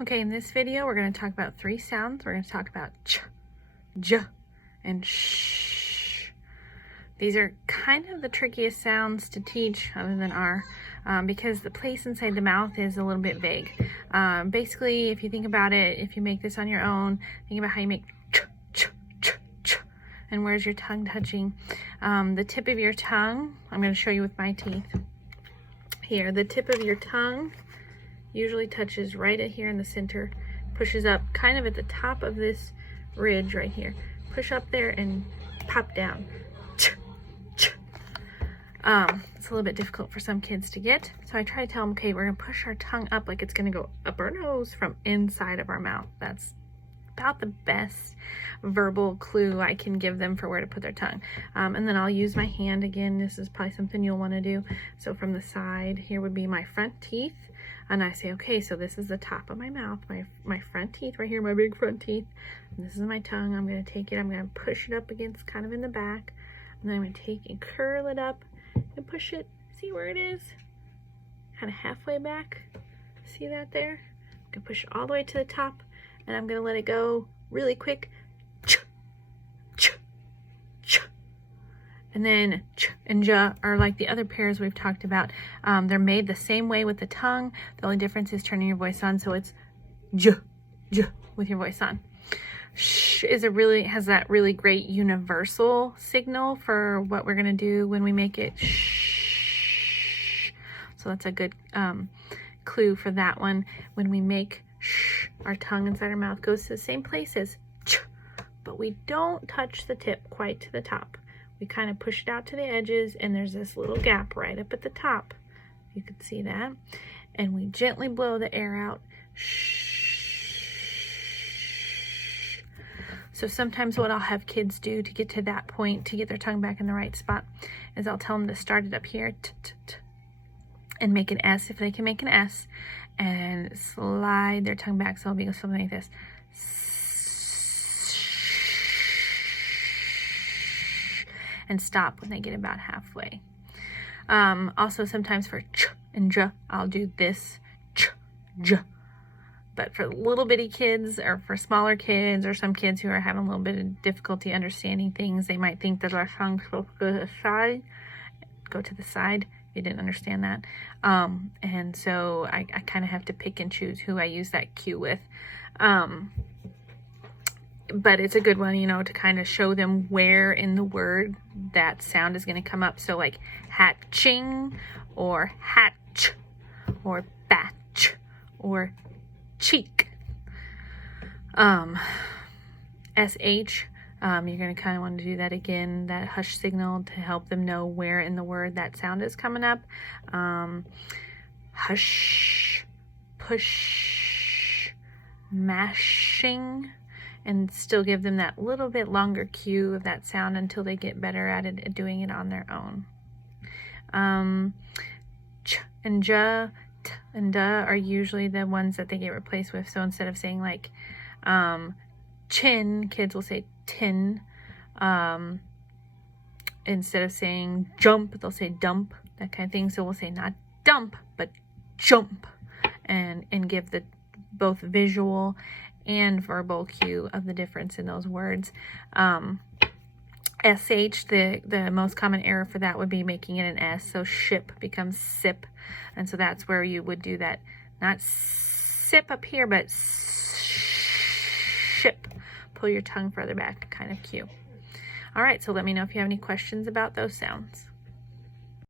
Okay, in this video, we're going to talk about 3 sounds. We're going to talk about ch, j, and sh. These are kind of the trickiest sounds to teach other than r, because the place inside the mouth is a little bit vague. Basically, if you think about it, if you make this on your own, think about how you make ch, ch, ch, ch, and where's your tongue touching. The tip of your tongue, I'm going to show you with my teeth. Here, the tip of your tongue usually touches right at here in the center, pushes up kind of at the top of this ridge right here. Push up there and pop down. It's a little bit difficult for some kids to get, so I try to tell them, okay, we're gonna push our tongue up like it's gonna go up our nose from inside of our mouth. That's about the best verbal clue I can give them for where to put their tongue. And then I'll use my hand again. This is probably something you'll want to do. So from the side, here would be my front teeth. And I say, okay, so this is the top of my mouth, my front teeth right here, my big front teeth. And this is my tongue. I'm going to take it, I'm going to push it up against kind of in the back. And then I'm going to take and curl it up and push it. See where it is? Kind of halfway back. See that there? I'm going to push it all the way to the top. And I'm going to let it go really quick. Ch, ch, ch. And then ch and ja are like the other pairs we've talked about. They're made the same way with the tongue. The only difference is turning your voice on, so it's j, j with your voice on. Sh is has that really great universal signal for what we're going to do when we make it shh. So that's a good clue for that one. When we make sh, our tongue inside our mouth goes to the same place as ch, but we don't touch the tip quite to the top. We kind of push it out to the edges, and there's this little gap right up at the top. You can see that. And we gently blow the air out. Shh. So sometimes what I'll have kids do to get to that point, to get their tongue back in the right spot, is I'll tell them to start it up here and make an S if they can make an S, and slide their tongue back, so it'll be something like this. And stop when they get about halfway. Also, sometimes for ch and j, I'll do this ch, j. But for little bitty kids, or for smaller kids, or some kids who are having a little bit of difficulty understanding things, they might think that our tongue's supposed to go to the side. Go to the side. They didn't understand that. And so I kind of have to pick and choose who I use that cue with. But it's a good one, you know, to kind of show them where in the word that sound is going to come up. So like hatching, or hatch, or batch, or cheek. SH, you're going to kind of want to do that again, that hush signal, to help them know where in the word that sound is coming up. Hush, push, mashing, and still give them that little bit longer cue of that sound until they get better at it, at doing it on their own. Ch and ja, t and da are usually the ones that they get replaced with. So instead of saying like chin, kids will say tin. Instead of saying jump, they'll say dump, that kind of thing. So we'll say not dump, but jump, and give the both visual and verbal cue of the difference in those words. SH, the most common error for that would be making it an S. So ship becomes sip. And so that's where you would do that. Not sip up here, but ship. Pull your tongue further back kind of cue. All right, so let me know if you have any questions about those sounds.